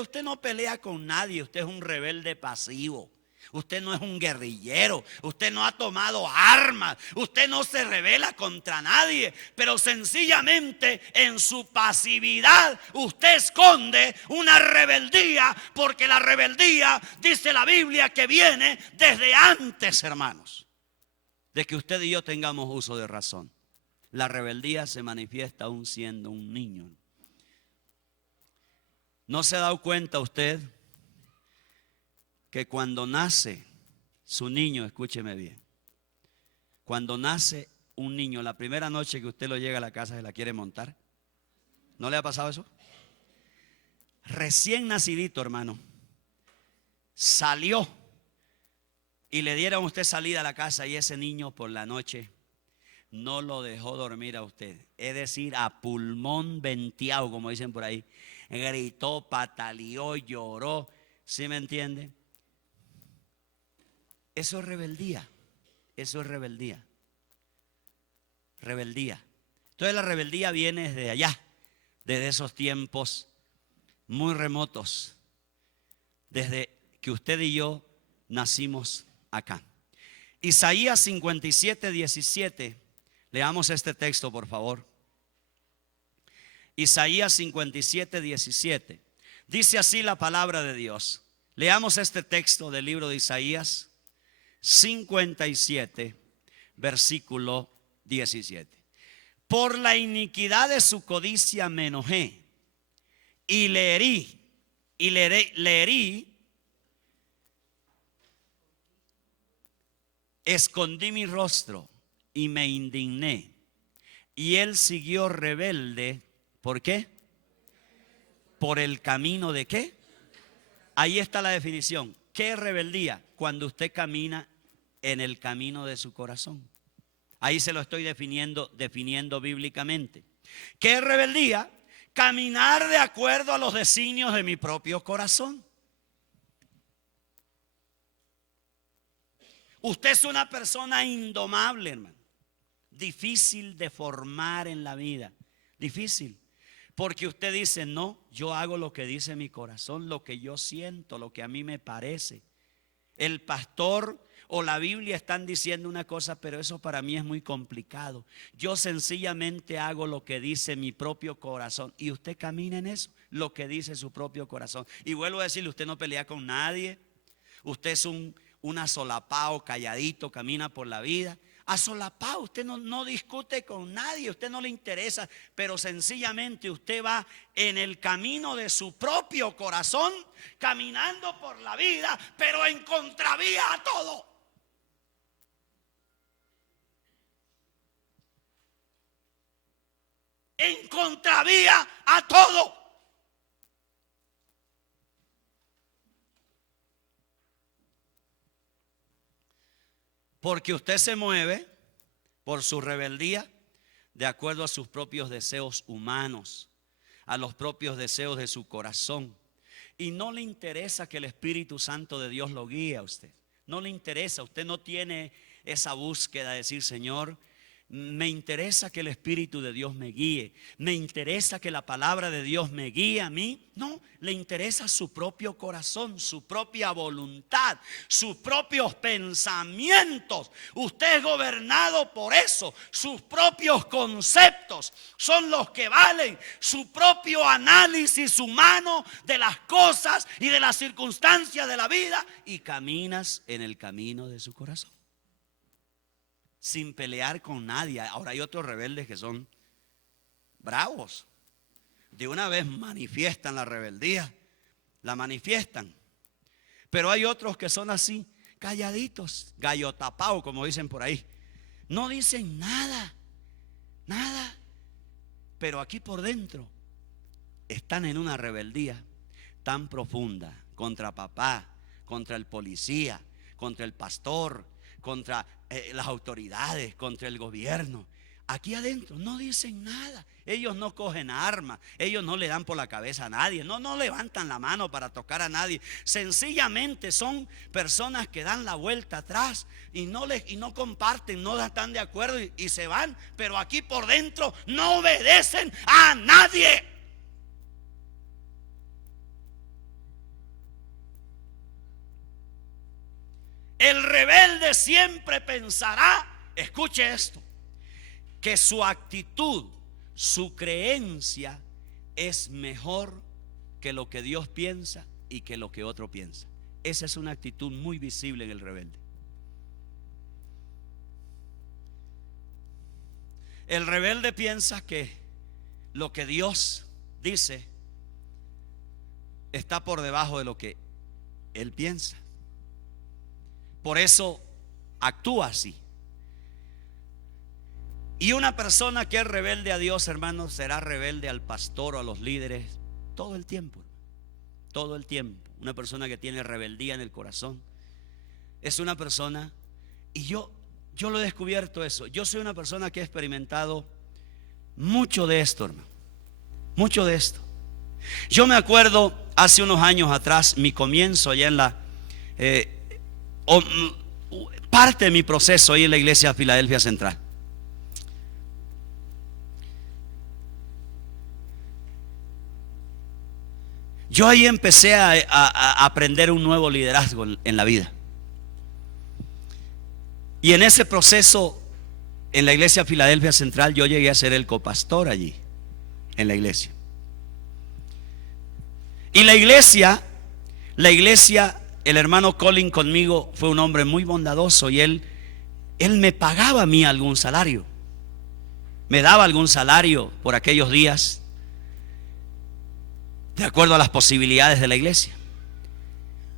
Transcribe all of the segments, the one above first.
usted no pelea con nadie, usted es un rebelde pasivo. Usted no es un guerrillero, usted no ha tomado armas, usted no se rebela contra nadie, pero sencillamente en su pasividad usted esconde una rebeldía, porque la rebeldía, dice la Biblia, que viene desde antes, hermanos, de que usted y yo tengamos uso de razón. La rebeldía se manifiesta aún siendo un niño. ¿No se ha dado cuenta usted que cuando nace su niño, escúcheme bien, cuando nace un niño, la primera noche que usted lo llega a la casa se la quiere montar? ¿No le ha pasado eso? Recién nacidito, hermano, salió y le dieron a usted salida a la casa, y ese niño por la noche no lo dejó dormir a usted. Es decir, a pulmón venteado, como dicen por ahí. Gritó, pataleó, lloró. ¿Sí me entiende? Eso es rebeldía. Eso es rebeldía. Rebeldía. Entonces la rebeldía viene desde allá, desde esos tiempos muy remotos, desde que usted y yo nacimos acá. Isaías 57, 17. Leamos este texto, por favor. Isaías 57, 17. Dice así la palabra de Dios. Leamos este texto del libro de Isaías 57, versículo 17. Por la iniquidad de su codicia me enojé y le herí, escondí mi rostro y me indigné. Y él siguió rebelde. ¿Por qué? Por el camino de ¿qué? Ahí está la definición. ¿Qué es rebeldía? Cuando usted camina en el camino de su corazón. Ahí se lo estoy definiendo bíblicamente. ¿Qué es rebeldía? Caminar de acuerdo a los designios de mi propio corazón. Usted es una persona indomable, hermano. Difícil de formar en la vida. Difícil. Porque usted dice, no, yo hago lo que dice mi corazón, lo que yo siento, lo que a mí me parece. El pastor o la Biblia están diciendo una cosa, pero eso para mí es muy complicado. Yo sencillamente hago lo que dice mi propio corazón. Y usted camina en eso, lo que dice su propio corazón. Y vuelvo a decirle, usted no pelea con nadie. Usted es un asolapao, calladito, camina por la vida. Asolapao, usted no discute con nadie, usted no le interesa, pero sencillamente usted va en el camino de su propio corazón, caminando por la vida, pero en contravía a todo. En contravía a todo. Porque usted se mueve por su rebeldía de acuerdo a sus propios deseos humanos, a los propios deseos de su corazón. Y no le interesa que el Espíritu Santo de Dios lo guíe a usted. No le interesa, usted no tiene esa búsqueda de decir, Señor, me interesa que el Espíritu de Dios me guíe. Me interesa que la palabra de Dios me guíe a mí. No, le interesa su propio corazón, su propia voluntad, sus propios pensamientos. Usted es gobernado por eso. Sus propios conceptos son los que valen. Su propio análisis humano de las cosas y de las circunstancias de la vida. Y caminas en el camino de su corazón, sin pelear con nadie. Ahora hay otros rebeldes que son bravos. De una vez manifiestan la rebeldía, la manifiestan. Pero hay otros que son así, calladitos, gallo tapado, como dicen por ahí. No dicen nada, nada. Pero aquí por dentro están en una rebeldía tan profunda contra papá, contra el policía, contra el pastor, contra las autoridades, contra el gobierno. Aquí adentro no dicen nada. Ellos no cogen armas, ellos no le dan por la cabeza a nadie, no levantan la mano para tocar a nadie. Sencillamente son personas que dan la vuelta atrás y no comparten, no están de acuerdo y se van. Pero aquí por dentro no obedecen a nadie. El rebelde siempre pensará, escuche esto, que su actitud, su creencia es mejor que lo que Dios piensa y que lo que otro piensa. Esa es una actitud muy visible en el rebelde. El rebelde piensa que lo que Dios dice está por debajo de lo que él piensa. Por eso actúa así. Y una persona que es rebelde a Dios, hermanos, será rebelde al pastor o a los líderes todo el tiempo. Todo el tiempo. Una persona que tiene rebeldía en el corazón es una persona, y yo lo he descubierto eso. Yo soy una persona que he experimentado mucho de esto, hermano. Mucho de esto. Yo me acuerdo hace unos años atrás, mi comienzo allá en la parte de mi proceso ahí en la iglesia Filadelfia Central. Yo ahí empecé a aprender un nuevo liderazgo en la vida. Y en ese proceso, en la iglesia Filadelfia Central, yo llegué a ser el copastor allí, en la iglesia. Y la iglesia, el hermano Colin conmigo fue un hombre muy bondadoso, y él me pagaba a mí algún salario. Me daba algún salario por aquellos días, de acuerdo a las posibilidades de la iglesia.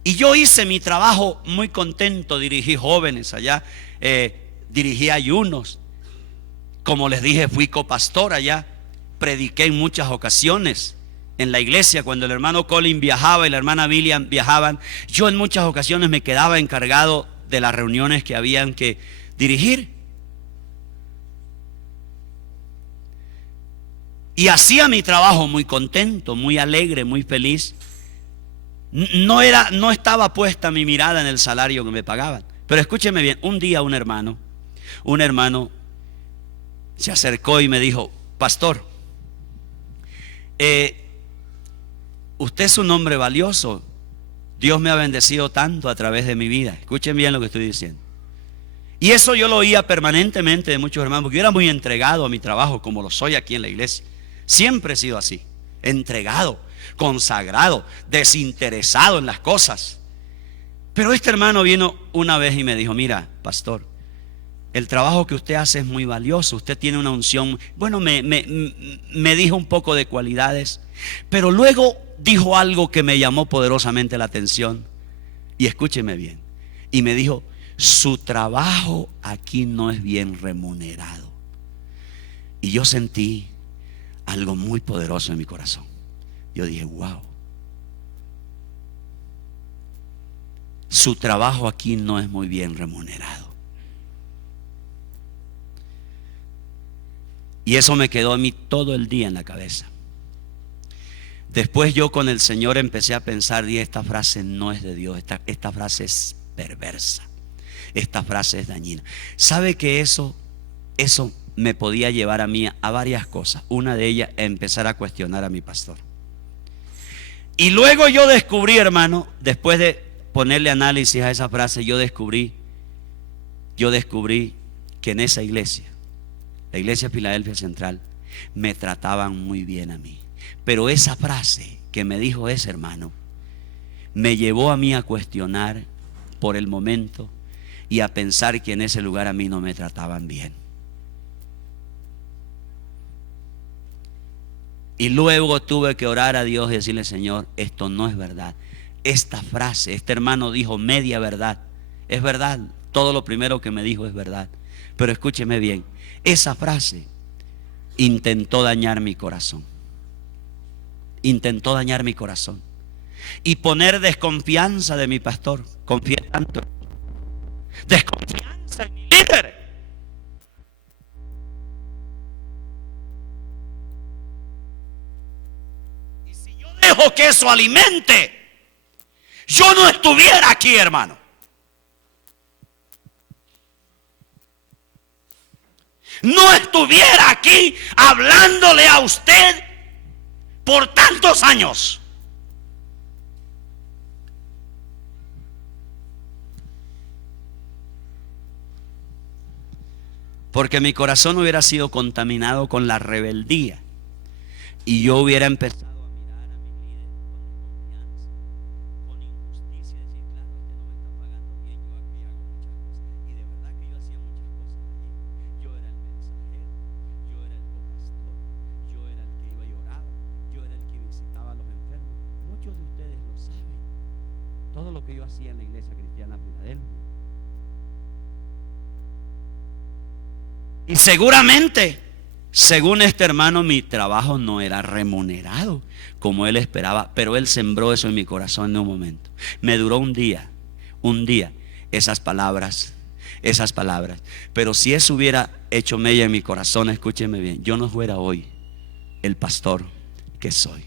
Y yo hice mi trabajo muy contento. Dirigí jóvenes allá, dirigí ayunos. Como les dije, fui copastor allá. Prediqué en muchas ocasiones en la iglesia. Cuando el hermano Colin viajaba y la hermana William viajaban, yo en muchas ocasiones me quedaba encargado de las reuniones que habían que dirigir. Y hacía mi trabajo muy contento, muy alegre, muy feliz. No estaba puesta mi mirada en el salario que me pagaban. Pero escúcheme bien, un día un hermano se acercó y me dijo: pastor, usted es un hombre valioso. Dios me ha bendecido tanto a través de mi vida. Escuchen bien lo que estoy diciendo. Y eso yo lo oía permanentemente de muchos hermanos, porque yo era muy entregado a mi trabajo, como lo soy aquí en la iglesia. Siempre he sido así, entregado, consagrado, desinteresado en las cosas. Pero este hermano vino una vez y me dijo: mira, pastor, el trabajo que usted hace es muy valioso, usted tiene una unción. Bueno, me dijo un poco de cualidades, pero luego dijo algo que me llamó poderosamente la atención. Y escúcheme bien, y me dijo: su trabajo aquí no es bien remunerado. Y yo sentí algo muy poderoso en mi corazón. Yo dije: wow, su trabajo aquí no es muy bien remunerado. Y eso me quedó a mí todo el día en la cabeza. Después yo con el Señor empecé a pensar: y esta frase no es de Dios, esta frase es perversa, esta frase es dañina. ¿Sabe que eso me podía llevar a mí a varias cosas? Una de ellas, a empezar a cuestionar a mi pastor. Y luego yo descubrí, hermano, después de ponerle análisis a esa frase, yo descubrí que en esa iglesia, la iglesia Filadelfia Central, me trataban muy bien a mí. Pero esa frase que me dijo ese hermano me llevó a mí a cuestionar por el momento y a pensar que en ese lugar a mí no me trataban bien. Y luego tuve que orar a Dios y decirle: Señor, esto no es verdad. Esta frase, este hermano dijo media verdad. Es verdad, todo lo primero que me dijo es verdad. Pero escúcheme bien, esa frase intentó dañar mi corazón. Intentó dañar mi corazón y poner desconfianza de mi pastor. Confié tanto, desconfianza en mi líder. Y si yo dejo que eso alimente, yo no estuviera aquí, hermano. No estuviera aquí hablándole a usted por tantos años. Porque mi corazón hubiera sido contaminado con la rebeldía y yo hubiera empezado a mirar a mi líder con desconfianza, con injusticia, decir, claro, este no me está pagando bien, yo aquí hago muchas cosas. Y de verdad que yo hacía muchas cosas allí. Yo era el mensajero, yo era el copastor, yo era el que iba y oraba, yo era el que visitaba a los enfermos. Muchos de ustedes lo saben. Todo lo que yo hacía en la iglesia cristiana Filadelfia. Y seguramente, según este hermano, mi trabajo no era remunerado como él esperaba, pero él sembró eso en mi corazón en un momento. Me duró un día, esas palabras. Pero si eso hubiera hecho mella en mi corazón, escúcheme bien, yo no fuera hoy el pastor que soy.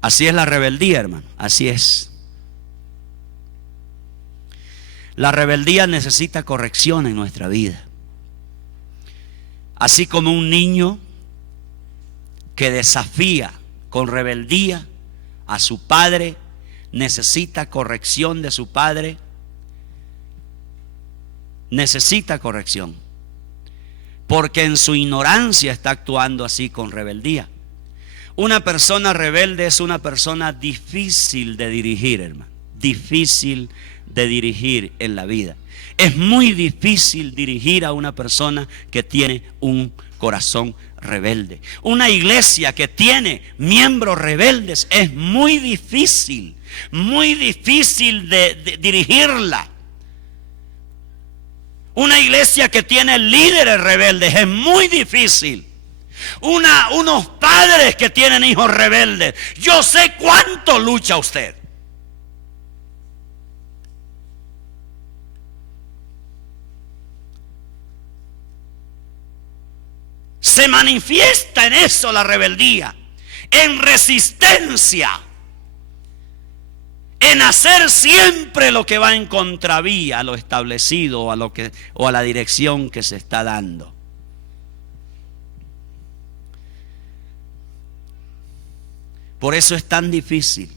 Así es la rebeldía, hermano, así es. La rebeldía necesita corrección en nuestra vida. Así como un niño que desafía con rebeldía a su padre, necesita corrección de su padre, necesita corrección, porque en su ignorancia está actuando así con rebeldía. Una persona rebelde es una persona difícil de dirigir, hermano, difícil de dirigir en la vida. Es muy difícil dirigir a una persona que tiene un corazón rebelde. Una iglesia que tiene miembros rebeldes es muy difícil de dirigirla. Una iglesia que tiene líderes rebeldes es muy difícil. Unos padres que tienen hijos rebeldes, yo sé cuánto lucha usted. Se manifiesta en eso la rebeldía, en resistencia, en hacer siempre lo que va en contravía a lo establecido o a la dirección que se está dando. Por eso es tan difícil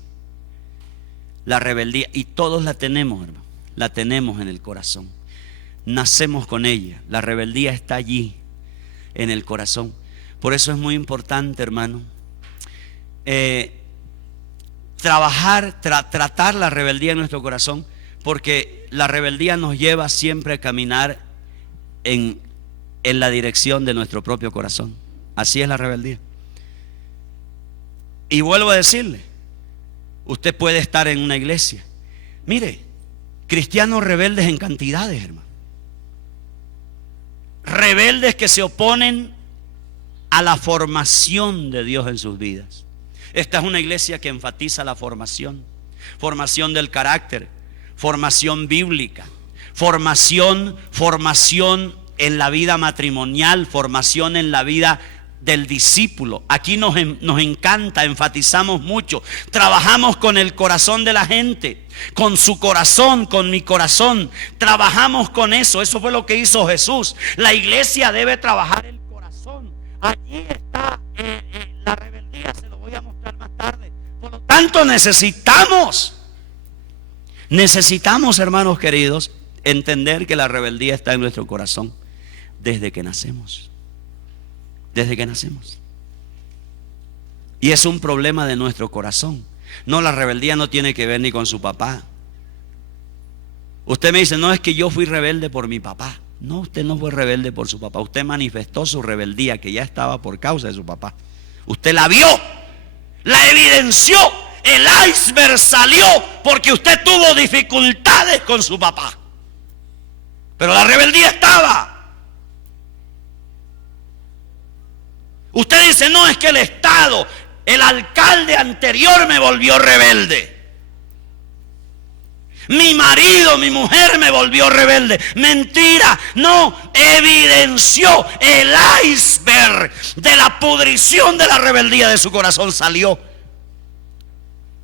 la rebeldía, y todos la tenemos, hermano, la tenemos en el corazón. Nacemos con ella, la rebeldía está allí en el corazón. Por eso es muy importante, hermano, tratar la rebeldía en nuestro corazón, porque la rebeldía nos lleva siempre a caminar en la dirección de nuestro propio corazón. Así es la rebeldía. Y vuelvo a decirle, usted puede estar en una iglesia, mire, cristianos rebeldes en cantidades, hermano. Rebeldes que se oponen a la formación de Dios en sus vidas. Esta es una iglesia que enfatiza la formación del carácter, formación bíblica, formación en la vida matrimonial, formación en la vida del discípulo. Aquí nos encanta, enfatizamos mucho, trabajamos con el corazón de la gente, con su corazón, con mi corazón, trabajamos con eso. Eso fue lo que hizo Jesús. La iglesia debe trabajar el corazón. Allí está la rebeldía, se lo voy a mostrar más tarde. Por lo tanto, necesitamos, hermanos queridos, entender que la rebeldía está en nuestro corazón desde que nacemos. Desde que nacemos. Y es un problema de nuestro corazón. No, la rebeldía no tiene que ver ni con su papá. Usted me dice, no, es que yo fui rebelde por mi papá. No, usted no fue rebelde por su papá. Usted manifestó su rebeldía, que ya estaba por causa de su papá. Usted la vio, la evidenció. El iceberg salió porque usted tuvo dificultades con su papá. Pero la rebeldía estaba. Usted dice, no, es que el Estado, el alcalde anterior me volvió rebelde. Mi marido, mi mujer me volvió rebelde. Mentira, no, evidenció el iceberg de la pudrición de la rebeldía de su corazón. Salió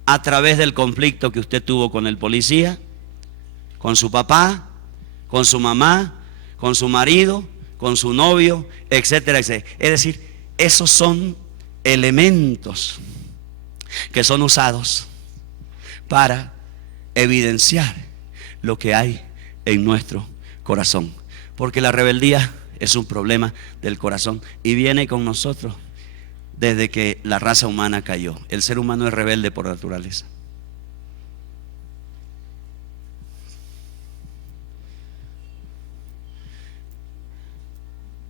a través del conflicto que usted tuvo con el policía, con su papá, con su mamá, con su marido, con su novio, etcétera, etcétera. Es decir, esos son elementos que son usados para evidenciar lo que hay en nuestro corazón. Porque la rebeldía es un problema del corazón y viene con nosotros desde que la raza humana cayó. El ser humano es rebelde por naturaleza.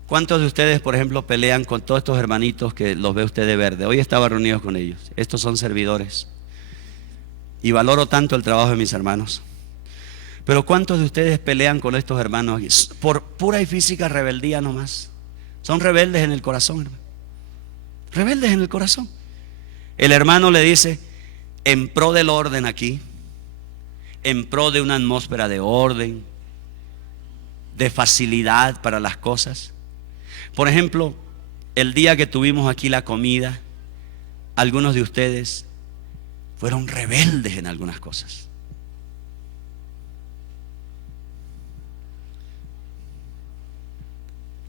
¿Cuántos de ustedes, por ejemplo, pelean con todos estos hermanitos que los ve usted de verde? Hoy estaba reunido con ellos. Estos son servidores. Y valoro tanto el trabajo de mis hermanos. Pero ¿cuántos de ustedes pelean con estos hermanos aquí? Por pura y física rebeldía nomás. Son rebeldes en el corazón, hermano. Rebeldes en el corazón. El hermano le dice, en pro del orden aquí, en pro de una atmósfera de orden, de facilidad para las cosas. Por ejemplo, el día que tuvimos aquí la comida, algunos de ustedes fueron rebeldes en algunas cosas.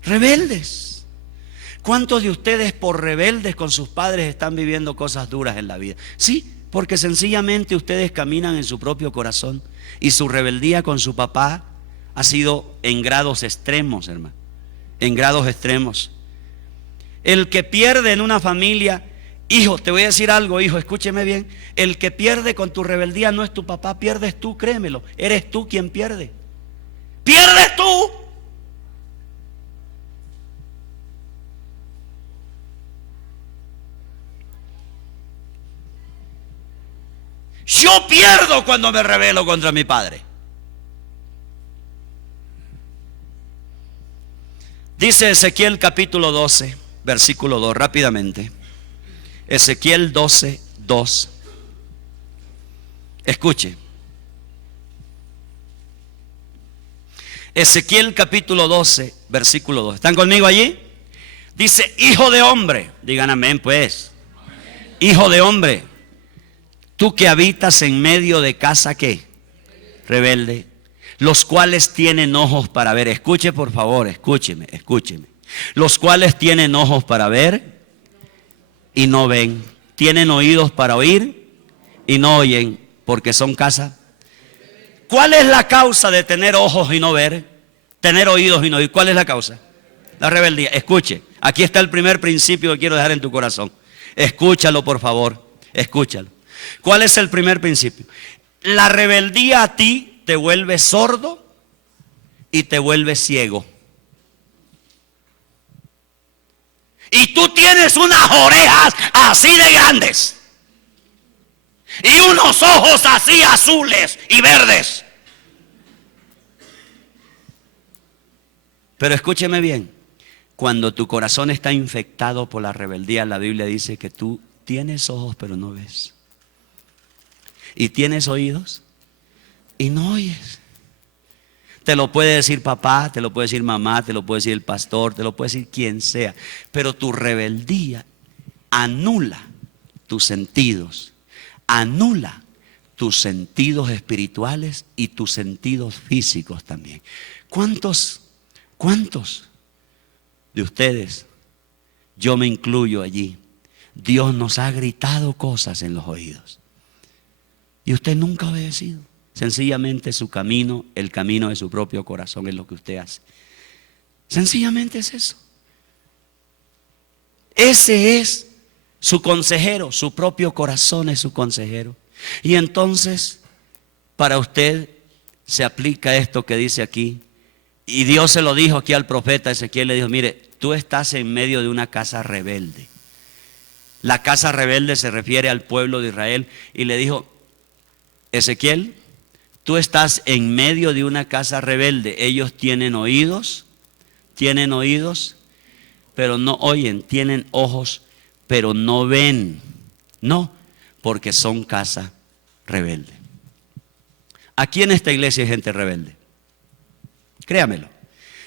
Rebeldes. ¿Cuántos de ustedes por rebeldes con sus padres están viviendo cosas duras en la vida? Sí, porque sencillamente ustedes caminan en su propio corazón y su rebeldía con su papá ha sido en grados extremos, hermano. En grados extremos. El que pierde en una familia, hijo, te voy a decir algo, hijo, escúcheme bien. El que pierde con tu rebeldía no es tu papá, pierdes tú, créemelo. Eres tú quien pierde. ¡Pierdes tú! Yo pierdo cuando me rebelo contra mi padre. Dice Ezequiel capítulo 12, versículo 2, rápidamente. Ezequiel 12, 2. Escuche. Ezequiel capítulo 12, versículo 2. ¿Están conmigo allí? Dice, hijo de hombre. Digan amén, pues. Amén. Hijo de hombre, tú que habitas en medio de casa, ¿qué? Rebelde. Los cuales tienen ojos para ver. Escuche, por favor, escúcheme. Los cuales tienen ojos para ver y no ven. Tienen oídos para oír y no oyen, porque son casa. ¿Cuál es la causa de tener ojos y no ver? Tener oídos y no oír. ¿Cuál es la causa? La rebeldía. Escuche, aquí está el primer principio que quiero dejar en tu corazón. Escúchalo, por favor. Escúchalo. ¿Cuál es el primer principio? La rebeldía a ti te vuelve sordo y te vuelve ciego. Y tú tienes unas orejas así de grandes y unos ojos así azules y verdes. Pero escúcheme bien, cuando tu corazón está infectado por la rebeldía, la Biblia dice que tú tienes ojos pero no ves. Y tienes oídos y no oyes. Te lo puede decir papá, te lo puede decir mamá, te lo puede decir el pastor, te lo puede decir quien sea. Pero tu rebeldía anula tus sentidos, anula tus sentidos espirituales y tus sentidos físicos también. ¿Cuántos de ustedes, yo me incluyo allí, Dios nos ha gritado cosas en los oídos y usted nunca ha obedecido? Sencillamente su camino, el camino de su propio corazón es lo que usted hace. Sencillamente es eso. Ese es su consejero, su propio corazón es su consejero. Y entonces, para usted se aplica esto que dice aquí. Y Dios se lo dijo aquí al profeta Ezequiel, le dijo, mire, tú estás en medio de una casa rebelde. La casa rebelde se refiere al pueblo de Israel. Y le dijo, Ezequiel, tú estás en medio de una casa rebelde. Ellos tienen oídos, pero no oyen. Tienen ojos, pero no ven. No, porque son casa rebelde. Aquí en esta iglesia hay gente rebelde. Créamelo.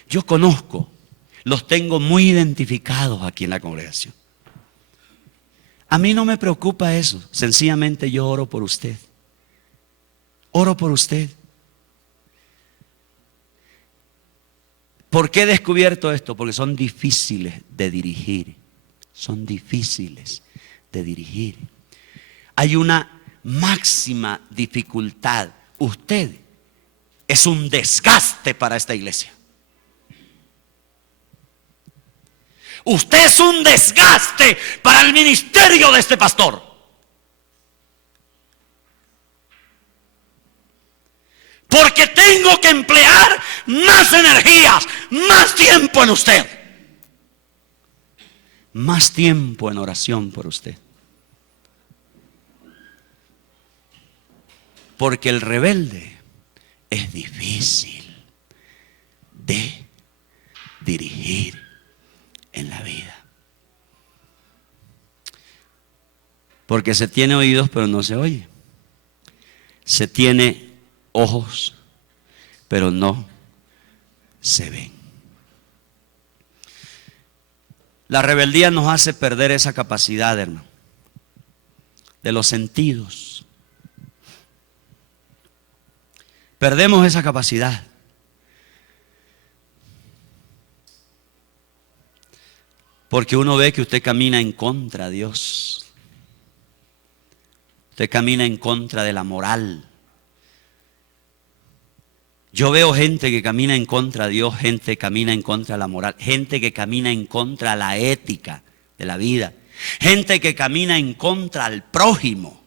Yo conozco, los tengo muy identificados aquí en la congregación. A mí no me preocupa eso. Sencillamente yo oro por usted. Oro por usted. ¿Por qué he descubierto esto? Porque son difíciles de dirigir. Son difíciles de dirigir. Hay una máxima dificultad. Usted es un desgaste para esta iglesia. Usted es un desgaste para el ministerio de este pastor. Porque tengo que emplear más energías, más tiempo en usted. Más tiempo en oración por usted. Porque el rebelde es difícil de dirigir en la vida. Porque se tiene oídos pero no se oye. Se tiene ojos pero no se ven. La rebeldía nos hace perder esa capacidad, hermano, de los sentidos. Perdemos esa capacidad. Porque uno ve que usted camina en contra de Dios. Usted camina en contra de la moral. Yo veo gente que camina en contra de Dios, gente que camina en contra de la moral, gente que camina en contra de la ética de la vida, gente que camina en contra del prójimo,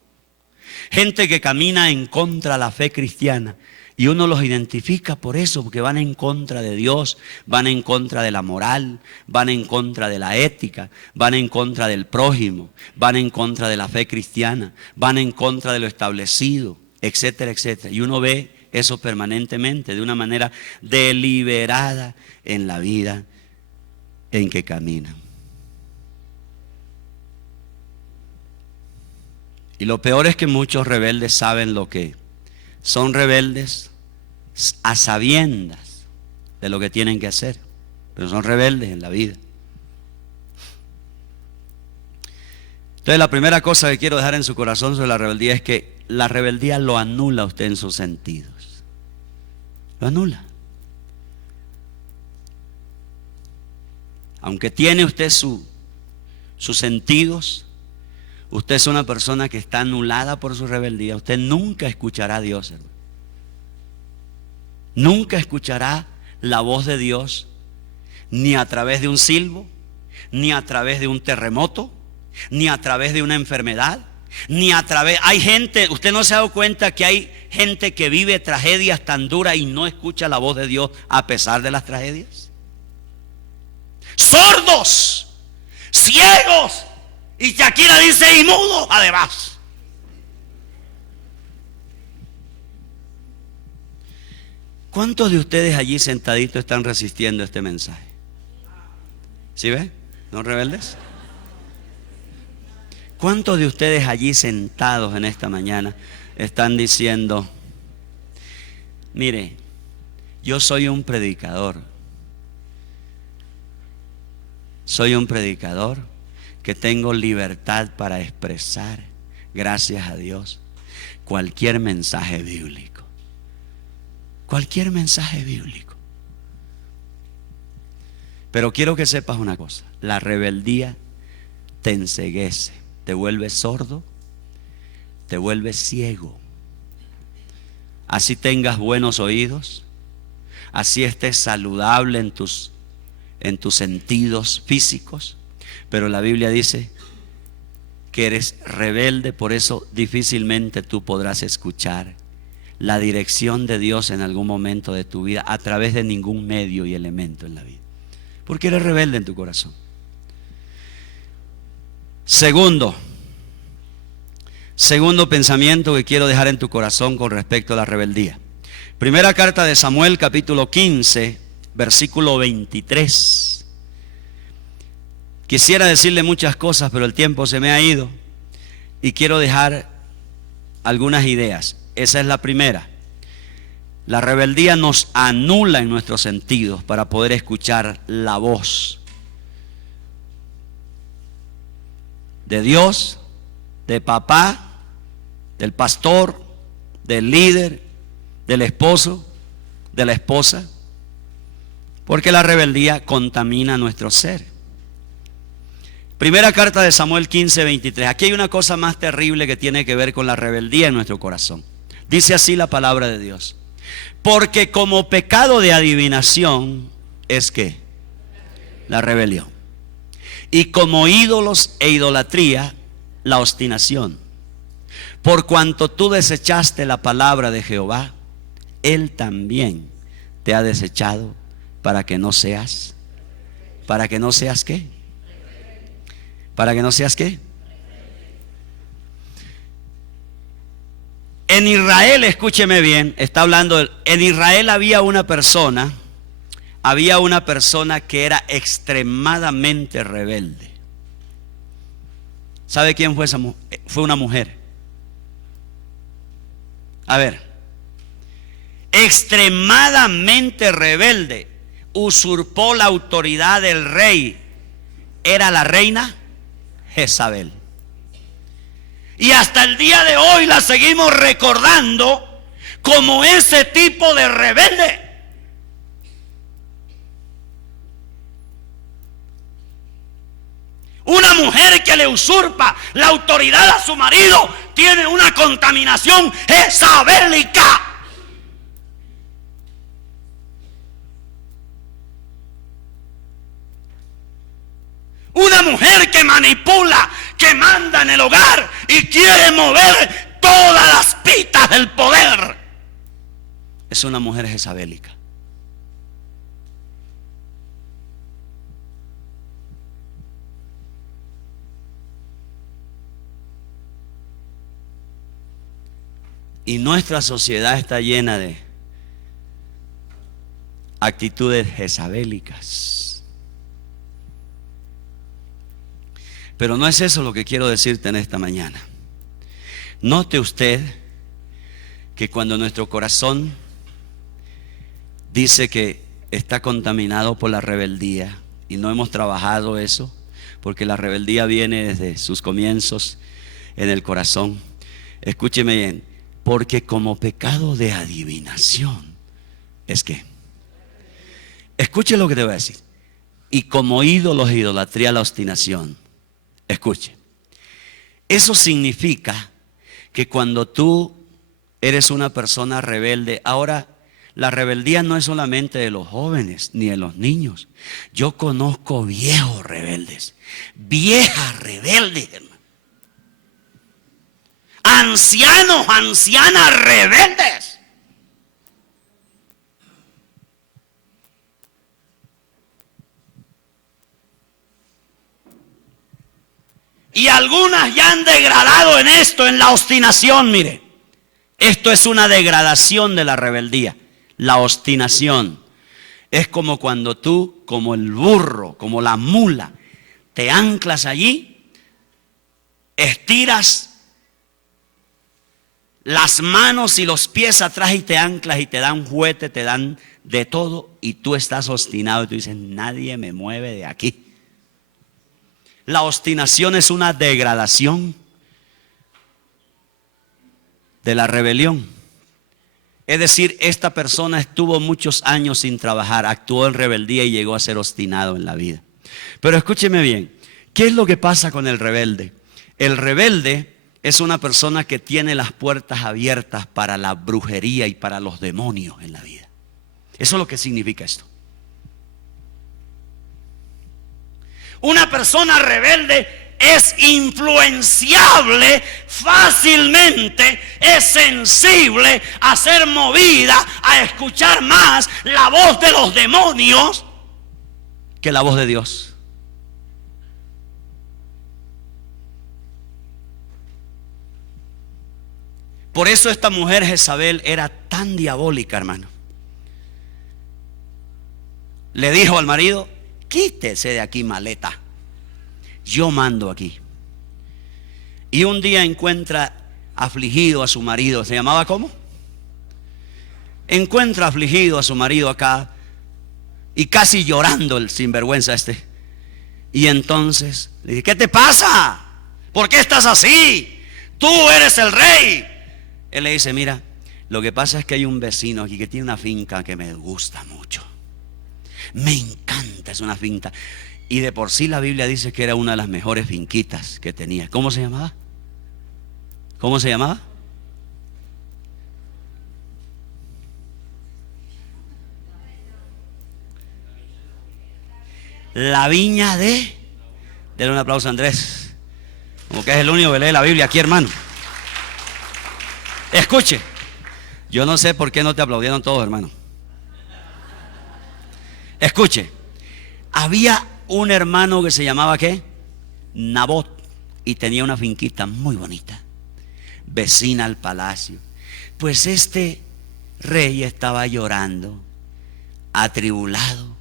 gente que camina en contra de la fe cristiana. Y uno los identifica por eso, porque van en contra de Dios, van en contra de la moral, van en contra de la ética, van en contra del prójimo, van en contra de la fe cristiana, van en contra de lo establecido, etcétera, etcétera. Y uno ve eso permanentemente, de una manera deliberada en la vida en que caminan. Y lo peor es que muchos rebeldes saben lo que son rebeldes a sabiendas de lo que tienen que hacer, pero son rebeldes en la vida. Entonces la primera cosa que quiero dejar en su corazón sobre la rebeldía es que la rebeldía lo anula a usted en sus sentidos. Lo anula. Aunque tiene usted sus sentidos, usted es una persona que está anulada por su rebeldía. Usted nunca escuchará a Dios, hermano. Nunca escuchará la voz de Dios, ni a través de un silbo, ni a través de un terremoto, ni a través de una enfermedad, ni a través... Hay gente, usted no se ha dado cuenta que hay gente que vive tragedias tan duras y no escucha la voz de Dios a pesar de las tragedias. Sordos, ciegos, y Shakira dice y mudo además. ¿Cuántos de ustedes allí sentaditos están resistiendo este mensaje? ¿Sí ve? ¿No rebeldes? ¿Cuántos de ustedes allí sentados en esta mañana están diciendo, mire, yo soy un predicador. Soy un predicador que tengo libertad para expresar, gracias a Dios, cualquier mensaje bíblico. Cualquier mensaje bíblico. Pero quiero que sepas una cosa, la rebeldía te enceguece, te vuelve sordo, te vuelve ciego. Así tengas buenos oídos, así estés saludable en tus sentidos físicos, pero la Biblia dice que eres rebelde, por eso difícilmente tú podrás escuchar la dirección de Dios en algún momento de tu vida a través de ningún medio y elemento en la vida, porque eres rebelde en tu corazón. Segundo pensamiento que quiero dejar en tu corazón con respecto a la rebeldía. Primera carta de Samuel, capítulo 15, versículo 23. Quisiera decirle muchas cosas, pero el tiempo se me ha ido y quiero dejar algunas ideas. Esa es la primera. La rebeldía nos anula en nuestros sentidos para poder escuchar la voz de Dios, de papá, del pastor, del líder, del esposo, de la esposa, porque la rebeldía contamina nuestro ser. Primera carta de Samuel 15, 23. Aquí hay una cosa más terrible que tiene que ver con la rebeldía en nuestro corazón. Dice así la palabra de Dios: Porque como pecado de adivinación es que la rebelión. Y como ídolos e idolatría, la obstinación. Por cuanto tú desechaste la palabra de Jehová, Él también te ha desechado para que no seas. ¿Para que no seas qué? ¿Para que no seas qué? En Israel, escúcheme bien, está hablando, en Israel había una persona que era extremadamente rebelde. ¿Sabe quién fue esa mujer? Fue una mujer. A ver, extremadamente rebelde, usurpó la autoridad del rey. Era la reina Jezabel. Y hasta el día de hoy la seguimos recordando como ese tipo de rebelde. Una mujer que le usurpa la autoridad a su marido tiene una contaminación jezabélica. Una mujer que manipula, que manda en el hogar y quiere mover todas las pitas del poder, es una mujer jezabélica. Y nuestra sociedad está llena de actitudes jezabélicas. Pero no es eso lo que quiero decirte en esta mañana. Note usted que cuando nuestro corazón dice que está contaminado por la rebeldía y no hemos trabajado eso, porque la rebeldía viene desde sus comienzos en el corazón. Escúcheme bien, porque como pecado de adivinación es que, escuche lo que te voy a decir, y como ídolos e idolatría, la obstinación. Escuche, eso significa que cuando tú eres una persona rebelde, ahora la rebeldía no es solamente de los jóvenes ni de los niños. Yo conozco viejos rebeldes, viejas rebeldes, hermano. Ancianos, ancianas rebeldes. Y algunas ya han degradado en esto, en la obstinación. Mire, esto es una degradación de la rebeldía. La obstinación es como cuando tú, como el burro, como la mula, te anclas allí, estiras las manos y los pies atrás y te anclas y te dan juguete, te dan de todo y tú estás obstinado y tú dices, nadie me mueve de aquí. La obstinación es una degradación de la rebelión. Es decir, esta persona estuvo muchos años sin trabajar, actuó en rebeldía y llegó a ser obstinado en la vida. Pero escúcheme bien, ¿qué es lo que pasa con el rebelde? El rebelde es una persona que tiene las puertas abiertas para la brujería y para los demonios en la vida. Eso es lo que significa esto. Una persona rebelde es influenciable fácilmente, es sensible a ser movida, a escuchar más la voz de los demonios que la voz de Dios. Por eso esta mujer Jezabel era tan diabólica, hermano. Le dijo al marido, quítese de aquí, maleta, yo mando aquí. Y un día encuentra afligido a su marido. ¿Se llamaba cómo? Encuentra afligido a su marido acá y casi llorando el sinvergüenza este. Y entonces le dice, ¿qué te pasa? ¿Por qué estás así? Tú eres el rey. Él le dice, mira, lo que pasa es que hay un vecino aquí que tiene una finca que me gusta mucho. Me encanta, es una finca. Y de por sí la Biblia dice que era una de las mejores finquitas que tenía. ¿Cómo se llamaba? ¿Cómo se llamaba? la viña de... Denle un aplauso a Andrés, como que es el único que lee la Biblia aquí, hermano. Escuche, yo no sé por qué no te aplaudieron todos, hermano. Escuche, había un hermano que se llamaba ¿qué? Nabot, y tenía una finquita muy bonita, vecina al palacio. Pues este rey estaba llorando, atribulado,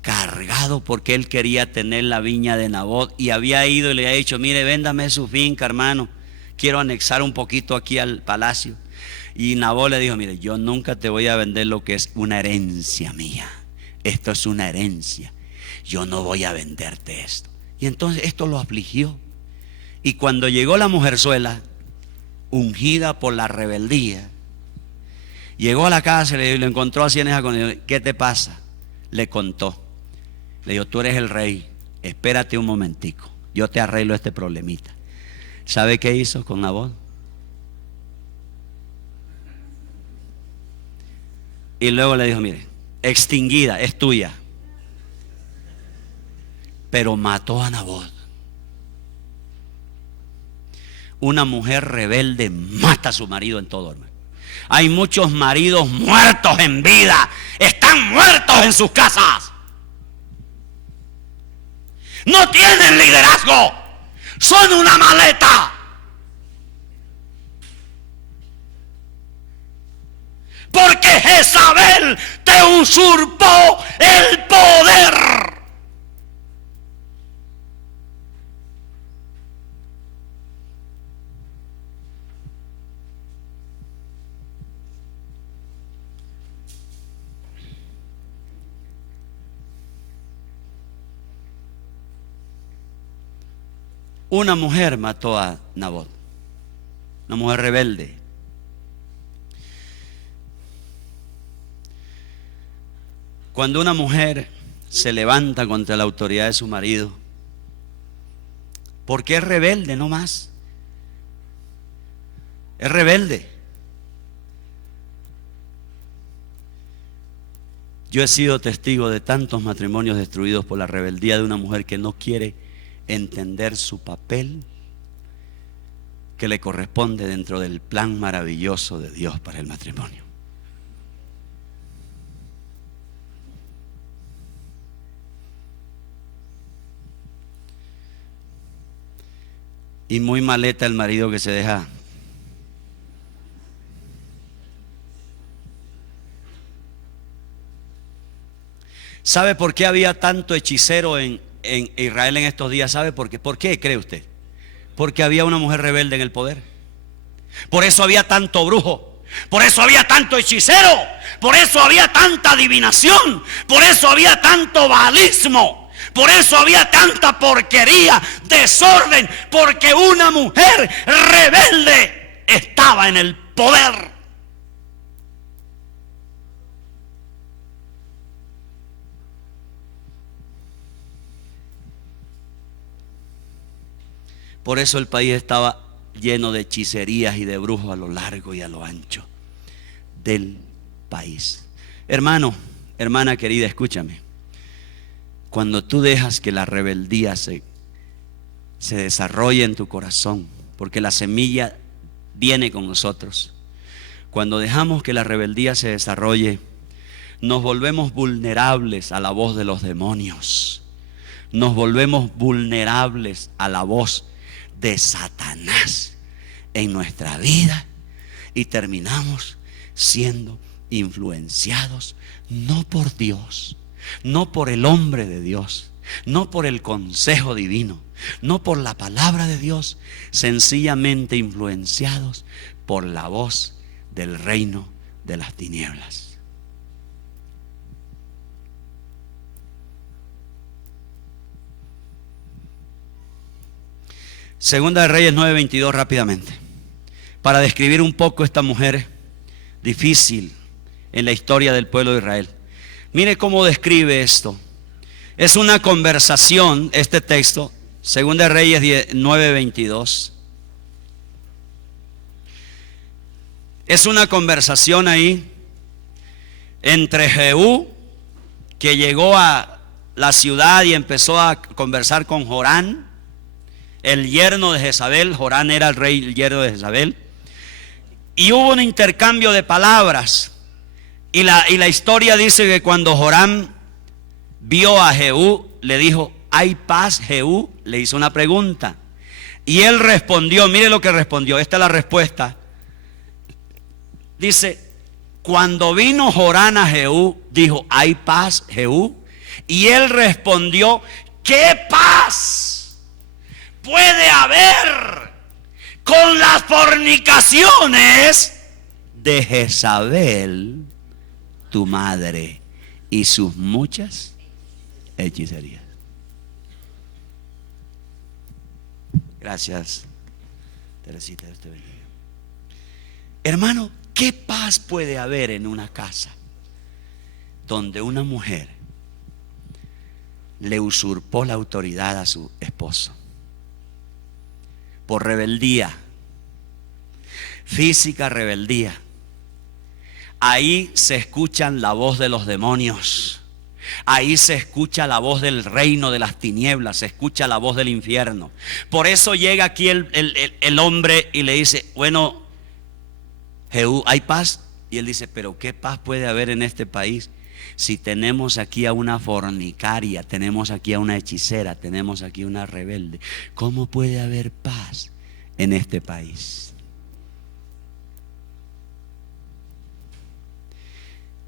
cargado, porque él quería tener la viña de Nabot, y había ido y le había dicho: mire, véndame su finca, hermano, quiero anexar un poquito aquí al palacio. Y Nabot le dijo: mire, yo nunca te voy a vender lo que es una herencia mía. Esto es una herencia, yo no voy a venderte esto. Y entonces esto lo afligió. Y cuando llegó la mujerzuela, ungida por la rebeldía, llegó a la casa y lo encontró así en esa condición. ¿Qué te pasa? Le contó. Le dijo: tú eres el rey, espérate un momentico, yo te arreglo este problemita. ¿Sabe qué hizo con Nabot? Y luego le dijo: mire, extinguida, es tuya. Pero mató a Nabot. Una mujer rebelde mata a su marido en todo, hermano. Hay muchos maridos muertos en vida, están muertos en sus casas. No tienen liderazgo, son una maleta. Porque Jezabel te usurpó el poder. Una mujer mató a Nabot, una mujer rebelde. Cuando una mujer se levanta contra la autoridad de su marido, porque es rebelde, no más. Es rebelde. Yo he sido testigo de tantos matrimonios destruidos por la rebeldía de una mujer que no quiere entender su papel que le corresponde dentro del plan maravilloso de Dios para el matrimonio. Y muy maleta el marido que se deja. ¿Sabe por qué había tanto hechicero en Israel en estos días? ¿Sabe por qué? ¿Por qué cree usted? Porque había una mujer rebelde en el poder. Por eso había tanto brujo, por eso había tanto hechicero, por eso había tanta adivinación, por eso había tanto baalismo, por eso había tanta porquería, desorden, porque una mujer rebelde estaba en el poder. Por eso el país estaba lleno de hechicerías y de brujos a lo largo y a lo ancho del país. Hermano, hermana querida, escúchame. Cuando tú dejas que la rebeldía se desarrolle en tu corazón, porque la semilla viene con nosotros. Cuando dejamos que la rebeldía se desarrolle, nos volvemos vulnerables a la voz de los demonios. Nos volvemos vulnerables a la voz de Satanás en nuestra vida y terminamos siendo influenciados no por Dios, no por el hombre de Dios, no por el consejo divino, no por la palabra de Dios, sencillamente influenciados por la voz del reino de las tinieblas. Segunda de Reyes 9:22 rápidamente, para describir un poco esta mujer difícil en la historia del pueblo de Israel. Mire cómo describe esto. Es una conversación, este texto, Segunda de Reyes 9:22. Es una conversación ahí entre Jehú, que llegó a la ciudad y empezó a conversar con Jorán, el yerno de Jezabel. Jorán era el rey, el yerno de Jezabel. Y hubo un intercambio de palabras. Y la historia dice que cuando Jorán vio a Jehú, le dijo: ¿hay paz, Jehú? Le hizo una pregunta. Y él respondió, mire lo que respondió, esta es la respuesta. Dice: cuando vino Jorán a Jehú, dijo: ¿hay paz, Jehú? Y él respondió: ¿qué paz puede haber con las fornicaciones de Jezabel, tu madre, y sus muchas hechicerías? Gracias, Teresita, Dios te bendiga. Hermano, ¿qué paz puede haber en una casa donde una mujer le usurpó la autoridad a su esposo por rebeldía, física rebeldía? Ahí se escuchan la voz de los demonios. Ahí se escucha la voz del reino de las tinieblas, se escucha la voz del infierno. Por eso llega aquí el hombre y le dice: bueno, Jehú, ¿hay paz? Y él dice: pero ¿qué paz puede haber en este país si tenemos aquí a una fornicaria, tenemos aquí a una hechicera, tenemos aquí a una rebelde? ¿Cómo puede haber paz en este país?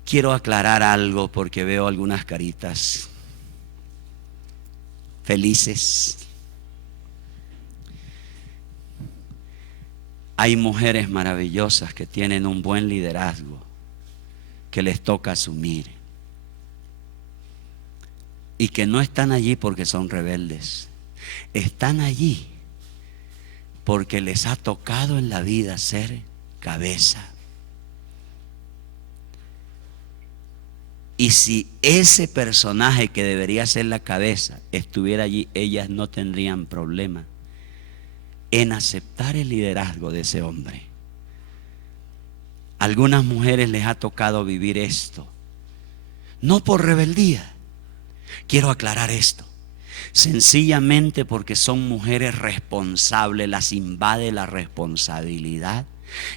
Quiero aclarar algo porque veo algunas caritas felices. Hay mujeres maravillosas que tienen un buen liderazgo que les toca asumir y que no están allí porque son rebeldes. Están allí porque les ha tocado en la vida ser cabeza. Y si ese personaje que debería ser la cabeza estuviera allí, ellas no tendrían problema en aceptar el liderazgo de ese hombre. A algunas mujeres les ha tocado vivir esto, no por rebeldía. Quiero aclarar esto. Sencillamente porque son mujeres responsables, las invade la responsabilidad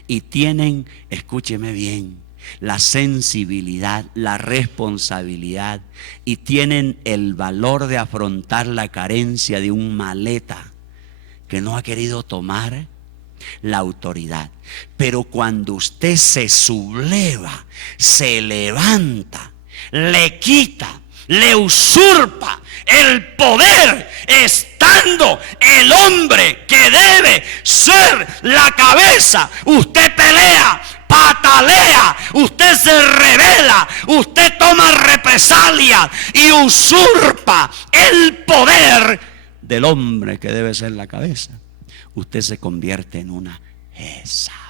y tienen, escúcheme bien, la sensibilidad, la responsabilidad, y tienen el valor de afrontar la carencia de un maleta que no ha querido tomar la autoridad. Pero cuando usted se subleva, se levanta, le quita, le usurpa el poder, estando el hombre que debe ser la cabeza, usted pelea, patalea, usted se revela, usted toma represalia y usurpa el poder del hombre que debe ser la cabeza. Usted se convierte en una Jezabel.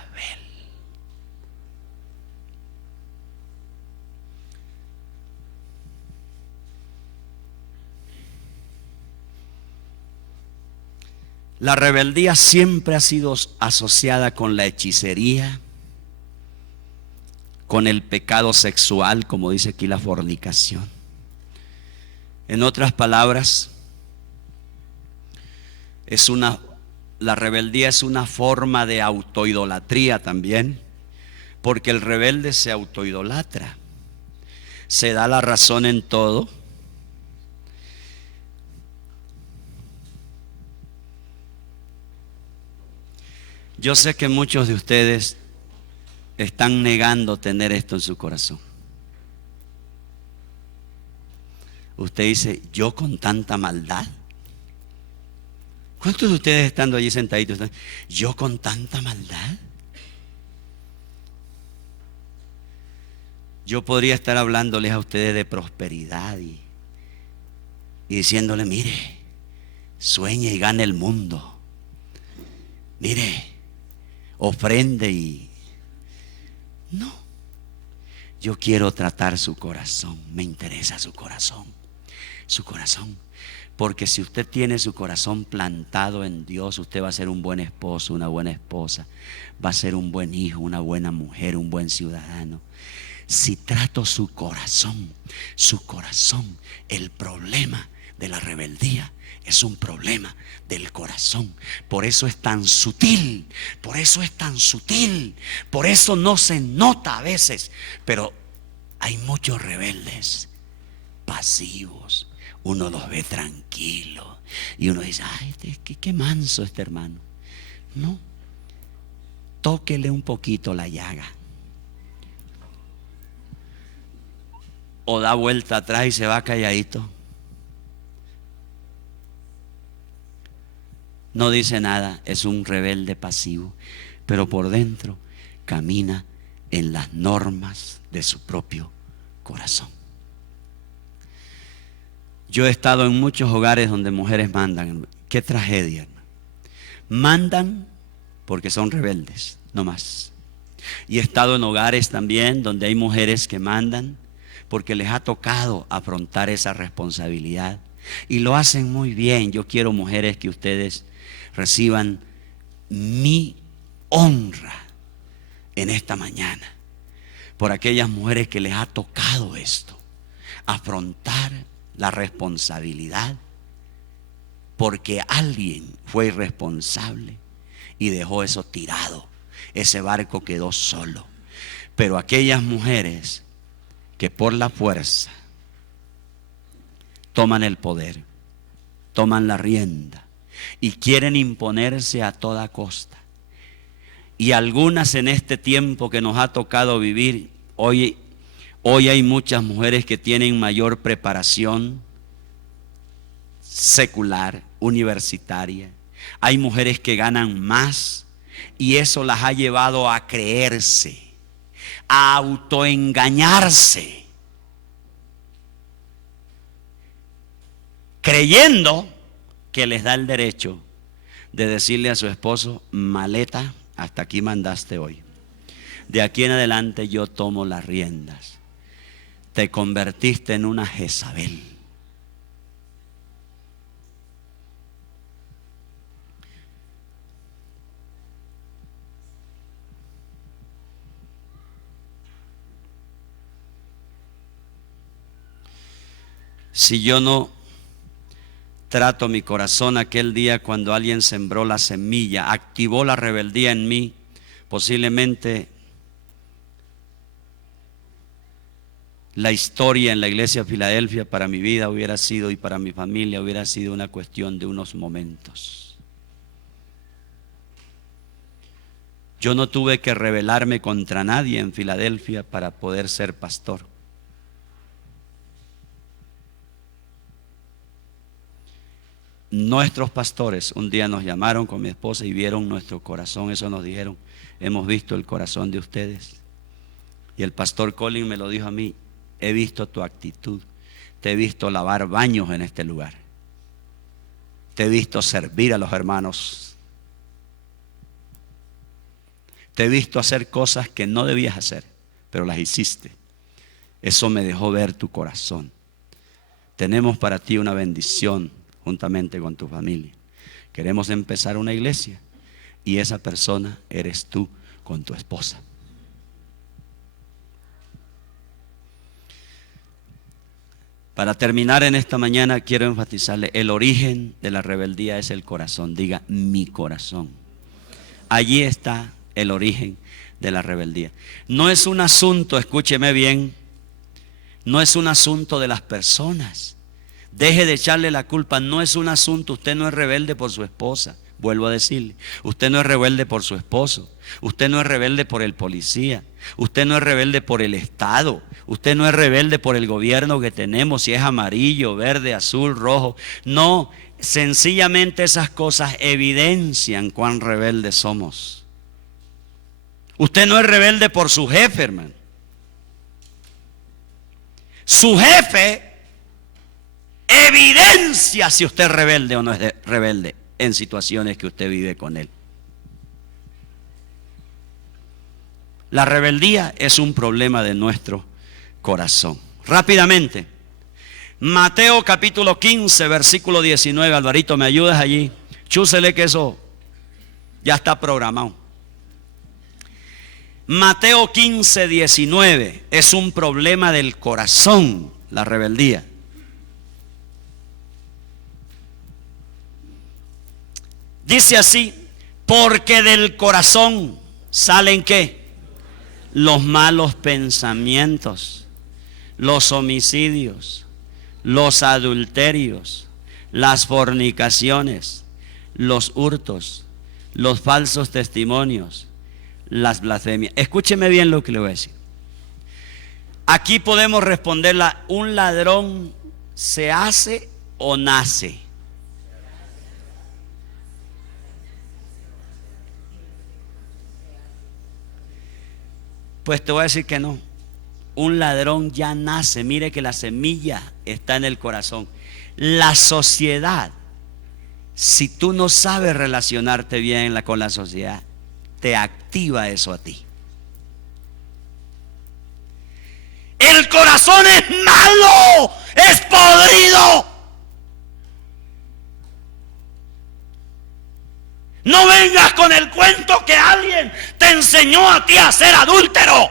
La rebeldía siempre ha sido asociada con la hechicería, con el pecado sexual, como dice aquí, la fornicación. En otras palabras, la rebeldía es una forma de autoidolatría también, porque el rebelde se autoidolatra, se da la razón en todo. Yo sé que muchos de ustedes están negando tener esto en su corazón. Usted dice: yo con tanta maldad. ¿Cuántos de ustedes estando allí sentaditos están? Yo con tanta maldad. Yo podría estar hablándoles a ustedes de prosperidad y diciéndole: mire, sueñe y gane el mundo. Mire, ofrende y... No, yo quiero tratar su corazón, me interesa su corazón, porque si usted tiene su corazón plantado en Dios, usted va a ser un buen esposo, una buena esposa, va a ser un buen hijo, una buena mujer, un buen ciudadano. si trato su corazón, el problema de la rebeldía es un problema del corazón. Por eso es tan sutil, por eso no se nota a veces. Pero hay muchos rebeldes pasivos. Uno los ve tranquilos y uno dice, ay, qué manso este hermano. No, tóquele un poquito la llaga, o da vuelta atrás y se va calladito. No dice nada, es un rebelde pasivo, pero por dentro camina en las normas de su propio corazón. Yo he estado en muchos hogares donde mujeres mandan. Qué tragedia, hermano. Mandan porque son rebeldes, no más. Y he estado en hogares también donde hay mujeres que mandan porque les ha tocado afrontar esa responsabilidad. Y lo hacen muy bien. Yo quiero, mujeres, que ustedes reciban mi honra en esta mañana por aquellas mujeres que les ha tocado esto, afrontar la responsabilidad porque alguien fue irresponsable y dejó eso tirado. Ese barco quedó solo. Pero aquellas mujeres que por la fuerza toman el poder, toman la rienda y quieren imponerse a toda costa. Y algunas en este tiempo que nos ha tocado vivir, hoy hay muchas mujeres que tienen mayor preparación secular, universitaria. Hay mujeres que ganan más y eso las ha llevado a creerse, a autoengañarse, creyendo que les da el derecho de decirle a su esposo, maleta, hasta aquí mandaste hoy. De aquí en adelante yo tomo las riendas. Te convertiste en una Jezabel. Si yo no trato mi corazón aquel día cuando alguien sembró la semilla, activó la rebeldía en mí, posiblemente la historia en la iglesia de Filadelfia para mi vida hubiera sido, y para mi familia hubiera sido, una cuestión de unos momentos. Yo no tuve que rebelarme contra nadie en Filadelfia para poder ser pastor. Nuestros pastores un día nos llamaron con mi esposa y vieron nuestro corazón. Eso nos dijeron: hemos visto el corazón de ustedes. Y el pastor Colin me lo dijo a mí: he visto tu actitud, te he visto lavar baños en este lugar, te he visto servir a los hermanos, te he visto hacer cosas que no debías hacer, pero las hiciste. Eso me dejó ver tu corazón. Tenemos para ti una bendición juntamente con tu familia. Queremos empezar una iglesia y esa persona eres tú con tu esposa. Para terminar en esta mañana quiero enfatizarle: el origen de la rebeldía es el corazón. Diga: mi corazón. Allí está el origen de la rebeldía. No es un asunto, escúcheme bien, no es un asunto de las personas. Deje de echarle la culpa. No es un asunto. Usted no es rebelde por su esposa. Vuelvo a decirle, usted no es rebelde por su esposo. Usted no es rebelde por el policía. Usted no es rebelde por el Estado. Usted no es rebelde por el gobierno que tenemos, si es amarillo, verde, azul, rojo. No, sencillamente esas cosas evidencian cuán rebeldes somos. Usted no es rebelde por su jefe, hermano. Su jefe evidencia si usted es rebelde o no es rebelde en situaciones que usted vive con él. La rebeldía es un problema de nuestro corazón. Rápidamente, Mateo capítulo 15, versículo 19. Alvarito, ¿me ayudas allí? Chúsele que eso ya está programado. Mateo 15, 19. Es un problema del corazón, la rebeldía. Dice así: porque del corazón salen ¿qué? Los malos pensamientos, los homicidios, los adulterios, las fornicaciones, los hurtos, los falsos testimonios, las blasfemias. Escúcheme bien lo que le voy a decir. Aquí podemos responderla: ¿un ladrón se hace o nace? Pues te voy a decir que no. Un ladrón ya nace. Mire que la semilla está en el corazón. La sociedad, si tú no sabes relacionarte bien con la sociedad, te activa eso a ti. El corazón es malo, es podrido. No vengas con el cuento que alguien te enseñó a ti a ser adúltero.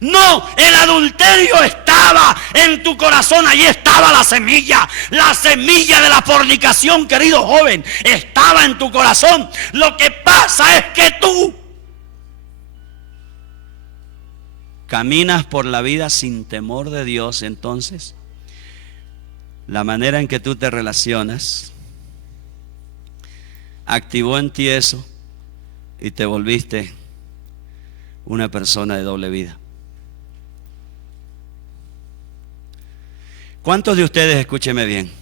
No, el adulterio estaba en tu corazón, allí estaba la semilla de la fornicación, querido joven, estaba en tu corazón. Lo que pasa es que tú caminas por la vida sin temor de Dios. Entonces, la manera en que tú te relacionas activó en ti eso y te volviste una persona de doble vida. ¿Cuántos de ustedes, escúcheme bien,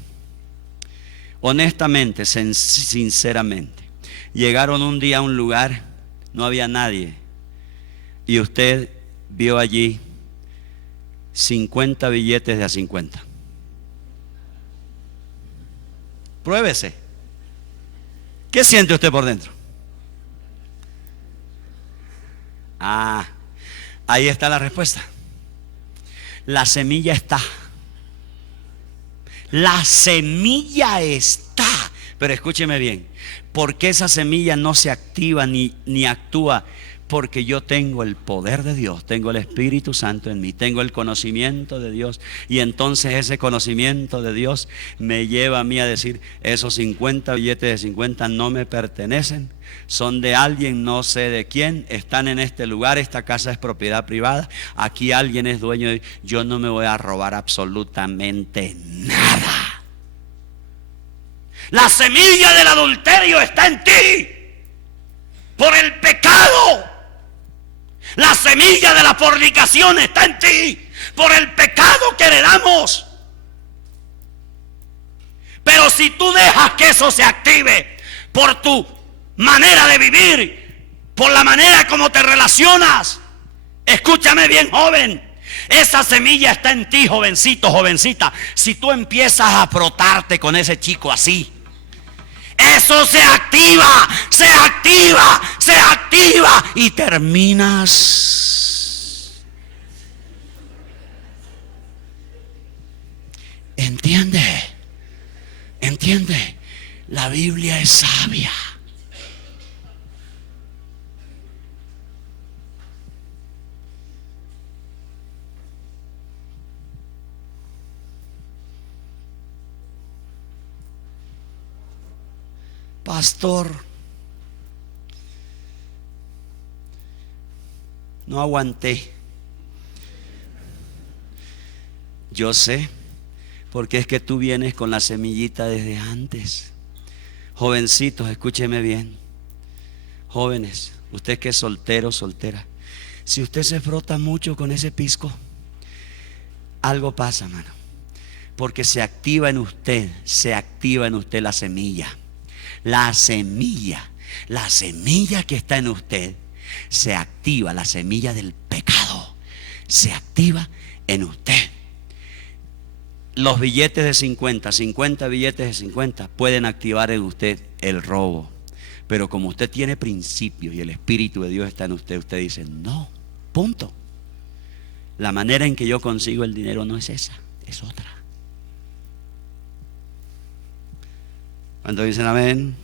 honestamente, sinceramente, llegaron un día a un lugar, no había nadie, y usted vio allí 50 billetes de a 50? Pruébese. ¿Qué siente usted por dentro? Ah, ahí está la respuesta. La semilla está. La semilla está. Pero escúcheme bien, ¿por qué esa semilla no se activa ni actúa? Porque yo tengo el poder de Dios, tengo el Espíritu Santo en mí, tengo el conocimiento de Dios. Y entonces ese conocimiento de Dios me lleva a mí a decir: esos 50 billetes de 50 no me pertenecen, son de alguien, no sé de quién, están en este lugar, esta casa es propiedad privada, aquí alguien es dueño de... Yo no me voy a robar absolutamente nada. La semilla del adulterio está en ti por el pecado. La semilla de la fornicación está en ti por el pecado que heredamos. Pero si tú dejas que eso se active por tu manera de vivir, por la manera como te relacionas, escúchame bien, joven, esa semilla está en ti, jovencito, jovencita. Si tú empiezas a frotarte con ese chico así, eso se activa, se activa, se activa y terminas. ¿Entiende? ¿Entiende? La Biblia es sabia. Pastor, no aguanté. Yo sé, porque es que tú vienes con la semillita desde antes. Jovencitos, escúcheme bien. Jóvenes, usted que es soltero, soltera, si usted se frota mucho con ese pisco, algo pasa, mano. Porque se activa en usted la semilla. La semilla que está en usted se activa, la semilla del pecado se activa en usted. Los billetes de 50 billetes de 50 pueden activar en usted el robo. Pero como usted tiene principios y el Espíritu de Dios está en usted, usted dice: no, punto. La manera en que yo consigo el dinero no es esa, es otra. ¿Cuántos dicen amén?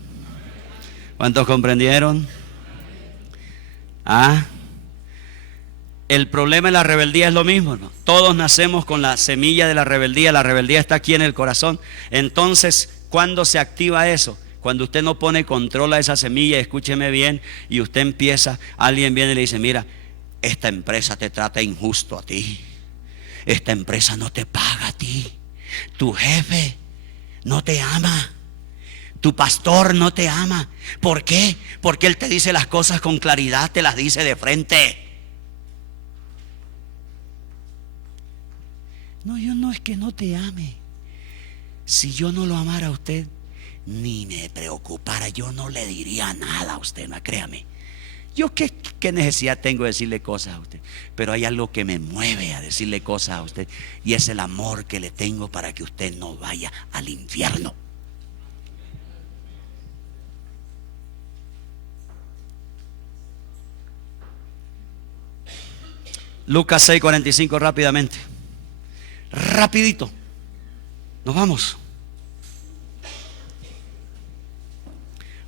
¿Cuántos comprendieron? El problema de la rebeldía es lo mismo, ¿no? Todos nacemos con la semilla de la rebeldía está aquí en el corazón. Entonces, ¿cuándo se activa eso? Cuando usted no pone control a esa semilla, escúcheme bien, y usted empieza, alguien viene y le dice, mira, esta empresa te trata injusto a ti, esta empresa no te paga a ti, tu jefe no te ama, tu pastor no te ama. ¿Por qué? Porque él te dice las cosas con claridad, te las dice de frente. No, yo no es que no te ame. Si yo no lo amara a usted, ni me preocupara, yo no le diría nada a usted, no, créame. Yo qué necesidad tengo de decirle cosas a usted, pero hay algo que me mueve a decirle cosas a usted, y es el amor que le tengo para que usted no vaya al infierno. Lucas 6:45, rápidamente, rapidito, nos vamos.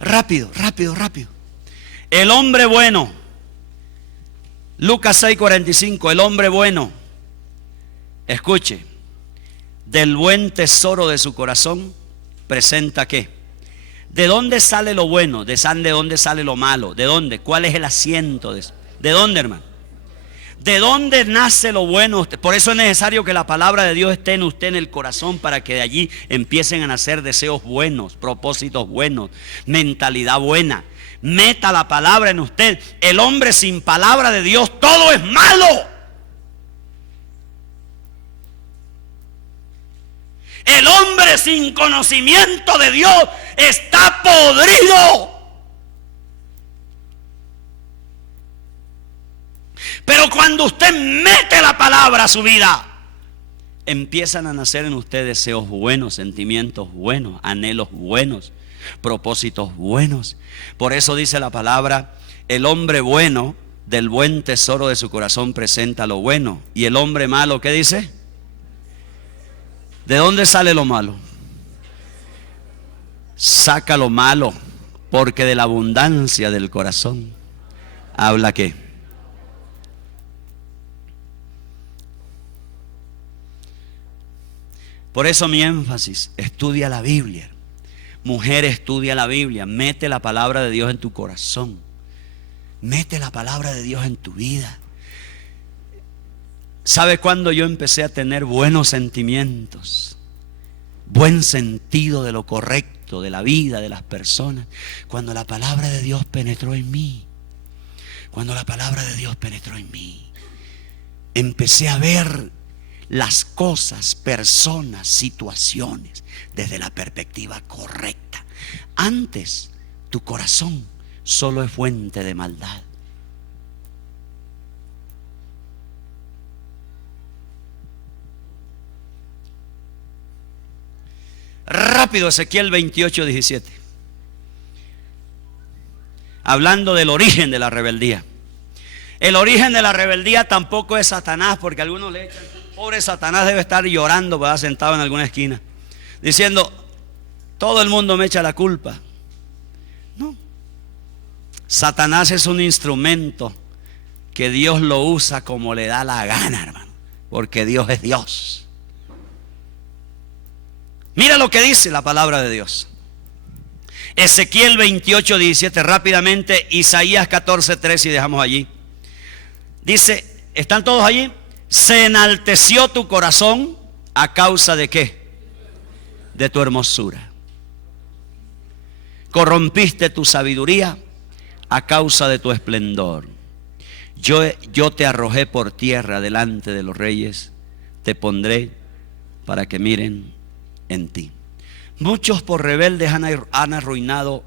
Rápido. El hombre bueno, Lucas 6:45, el hombre bueno, escuche, del buen tesoro de su corazón presenta ¿qué? ¿De dónde sale lo bueno? ¿De dónde sale lo malo? ¿De dónde? ¿Cuál es el asiento de eso? ¿De dónde, hermano? ¿De dónde nace lo bueno? Por eso es necesario que la palabra de Dios esté en usted, en el corazón, para que de allí empiecen a nacer deseos buenos, propósitos buenos, mentalidad buena. Meta la palabra en usted. El hombre sin palabra de Dios, todo es malo. El hombre sin conocimiento de Dios está podrido. Pero cuando usted mete la palabra a su vida, empiezan a nacer en usted deseos buenos, sentimientos buenos, anhelos buenos, propósitos buenos. Por eso dice la palabra, el hombre bueno del buen tesoro de su corazón presenta lo bueno. Y el hombre malo, ¿qué dice? ¿De dónde sale lo malo? Saca lo malo, porque de la abundancia del corazón habla ¿qué? Por eso mi énfasis, estudia la Biblia. Mujer, estudia la Biblia. Mete la palabra de Dios en tu corazón. Mete la palabra de Dios en tu vida. ¿Sabe cuándo yo empecé a tener buenos sentimientos? Buen sentido de lo correcto, de la vida, de las personas. Cuando la palabra de Dios penetró en mí. Cuando la palabra de Dios penetró en mí. Empecé a ver las cosas, personas, situaciones desde la perspectiva correcta. Antes, tu corazón solo es fuente de maldad. Rápido, Ezequiel 28:17. Hablando del origen de la rebeldía. El origen de la rebeldía tampoco es Satanás, porque algunos le echan, pobre Satanás debe estar llorando, ¿verdad? Sentado en alguna esquina, diciendo, todo el mundo me echa la culpa. No. Satanás es un instrumento que Dios lo usa como le da la gana, hermano, porque Dios es Dios. Mira lo que dice la palabra de Dios. Ezequiel 28:17, rápidamente, Isaías 14:3 y dejamos allí. Dice, ¿están todos allí? Se enalteció tu corazón a causa de ¿qué? De tu hermosura. Corrompiste tu sabiduría a causa de tu esplendor. Yo te arrojé por tierra delante de los reyes, te pondré para que miren en ti. Muchos por rebeldes han arruinado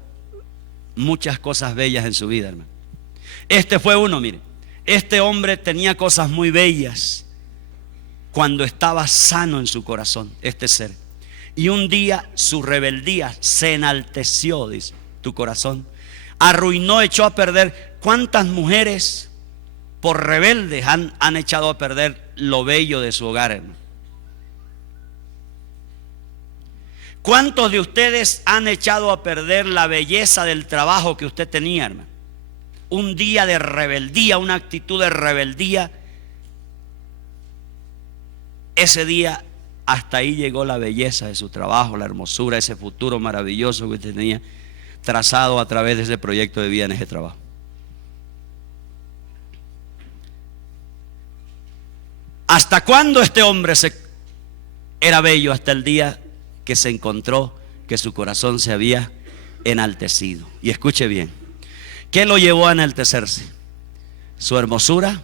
muchas cosas bellas en su vida, hermano. Este fue uno, mire. Este hombre tenía cosas muy bellas cuando estaba sano en su corazón, este ser. Y un día su rebeldía se enalteció, dice, tu corazón. Arruinó, echó a perder. ¿Cuántas mujeres por rebeldes han echado a perder lo bello de su hogar, hermano? ¿Cuántos de ustedes han echado a perder la belleza del trabajo que usted tenía, hermano? Un día de rebeldía, una actitud de rebeldía Ese día hasta ahí llegó la belleza de su trabajo, la hermosura, ese futuro maravilloso que usted tenía trazado a través de ese proyecto de vida en ese trabajo. ¿Hasta cuándo este hombre era bello? Hasta el día que se encontró que su corazón se había enaltecido. Y escuche bien, ¿qué lo llevó a enaltecerse? Su hermosura,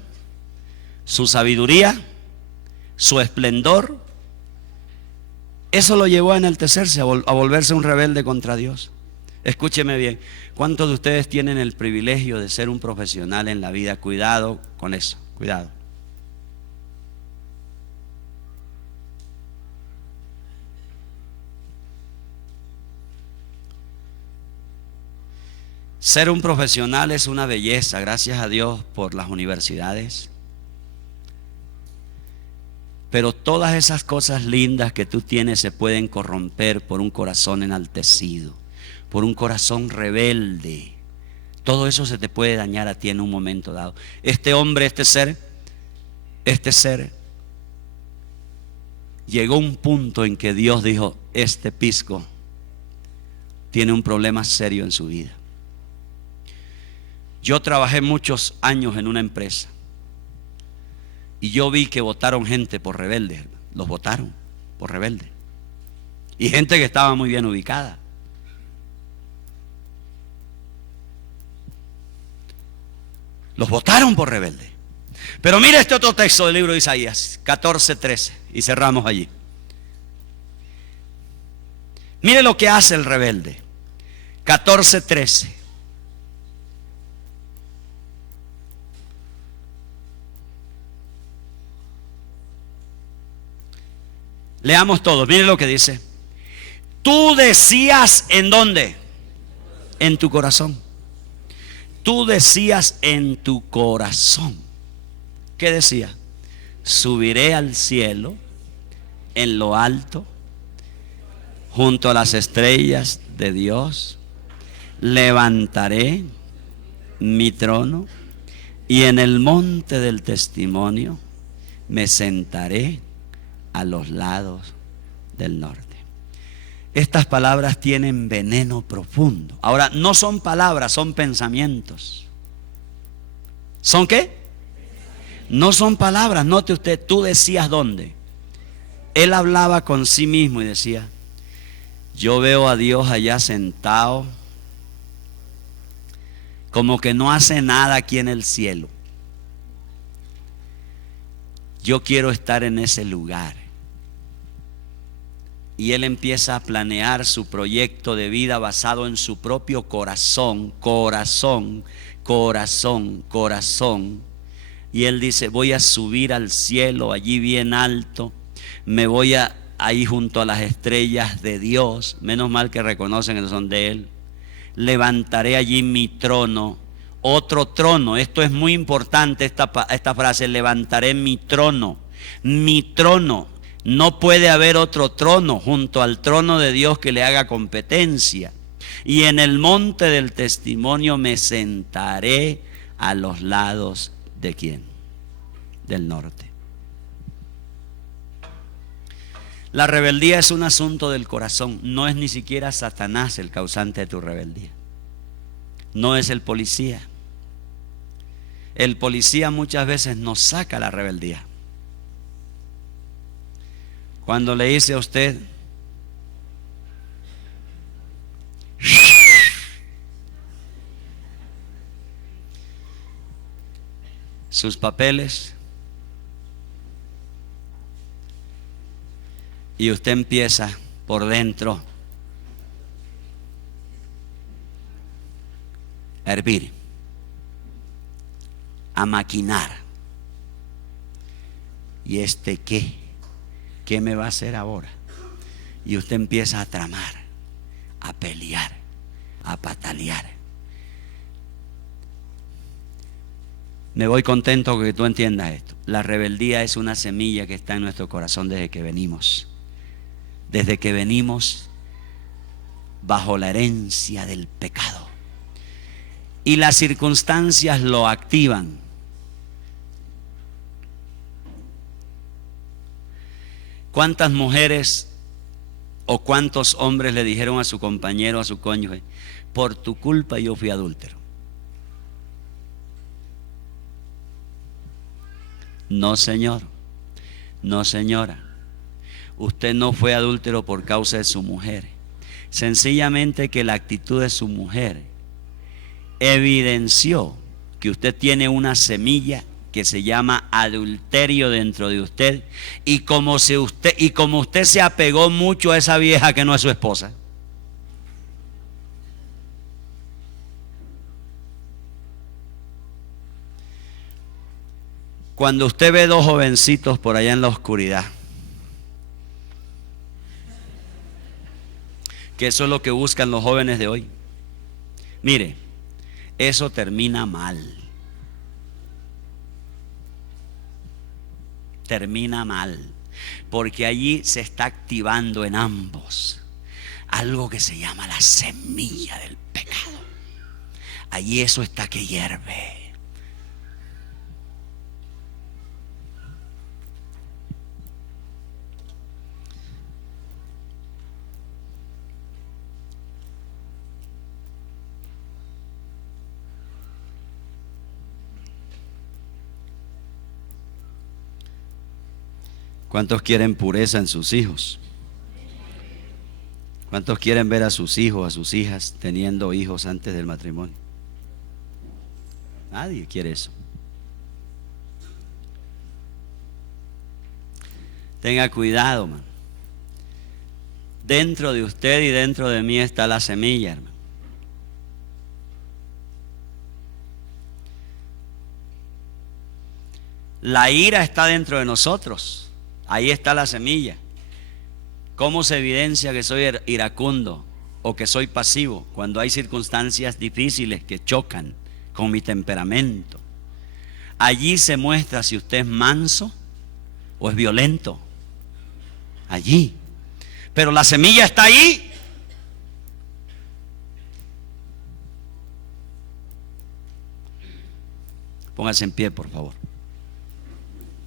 su sabiduría, su esplendor. Eso lo llevó a enaltecerse, a volverse un rebelde contra Dios. Escúcheme bien, ¿cuántos de ustedes tienen el privilegio de ser un profesional en la vida? Cuidado con eso, cuidado. Ser un profesional es una belleza, gracias a Dios por las universidades. Pero todas esas cosas lindas que tú tienes se pueden corromper por un corazón enaltecido, por un corazón rebelde. Todo eso se te puede dañar a ti en un momento dado. Este hombre, este ser, llegó a un punto en que Dios dijo: este pisco tiene un problema serio en su vida. Yo trabajé muchos años en una empresa y yo vi que votaron gente por rebeldes. Los votaron por rebeldes. Y gente que estaba muy bien ubicada. Los votaron por rebeldes. Pero mire este otro texto del libro de Isaías 14:13, y cerramos allí. Mire lo que hace el rebelde. 14:13. Leamos todos, mire lo que dice. Tú decías, ¿en dónde? En tu corazón. Tú decías en tu corazón. ¿Qué decía? Subiré al cielo, en lo alto, junto a las estrellas de Dios. Levantaré mi trono y en el monte del testimonio me sentaré a los lados del norte. Estas palabras tienen veneno profundo. Ahora, no son palabras, son pensamientos. ¿Son qué? No son palabras. Note usted, tú decías dónde. Él hablaba con sí mismo y decía: yo veo a Dios allá sentado, como que no hace nada aquí en el cielo. Yo quiero estar en ese lugar. Y él empieza a planear su proyecto de vida basado en su propio corazón. Y él dice: voy a subir al cielo, allí bien alto. Me voy ahí junto a las estrellas de Dios. Menos mal que reconocen que son de él. Levantaré allí mi trono. Otro trono. Esto es muy importante, esta frase: levantaré mi trono. Mi trono. No puede haber otro trono junto al trono de Dios que le haga competencia. Y en el monte del testimonio me sentaré a los lados de ¿quién? Del norte. La rebeldía es un asunto del corazón. No es ni siquiera Satanás el causante de tu rebeldía. No es el policía. El policía muchas veces nos saca la rebeldía. Cuando le dice a usted: sus papeles, y usted empieza por dentro a hervir, a maquinar. ¿Y qué me va a hacer ahora? Y usted empieza a tramar, a pelear, a patalear. Me voy contento con que tú entiendas esto. La rebeldía es una semilla que está en nuestro corazón desde que venimos. Desde que venimos bajo la herencia del pecado. Y las circunstancias lo activan. ¿Cuántas mujeres o cuántos hombres le dijeron a su compañero, a su cónyuge, por tu culpa yo fui adúltero? No, señor. No, señora. Usted no fue adúltero por causa de su mujer. Sencillamente que la actitud de su mujer evidenció que usted tiene una semilla que se llama adulterio dentro de usted, y como usted se apegó mucho a esa vieja que no es su esposa, cuando usted ve dos jovencitos por allá en la oscuridad, que eso es lo que buscan los jóvenes de hoy, mire, eso termina mal. Termina mal, porque allí se está activando en ambos algo que se llama la semilla del pecado. Allí eso está que hierve. ¿Cuántos quieren pureza en sus hijos? ¿Cuántos quieren ver a sus hijos, a sus hijas teniendo hijos antes del matrimonio? Nadie quiere eso. Tenga cuidado, man. Dentro de usted y dentro de mí está la semilla, hermano. La ira está dentro de nosotros. Ahí está la semilla. ¿Cómo se evidencia que soy iracundo o que soy pasivo? Cuando hay circunstancias difíciles que chocan con mi temperamento. Allí se muestra si usted es manso o es violento. Allí. Pero la semilla está ahí. Póngase en pie, por favor.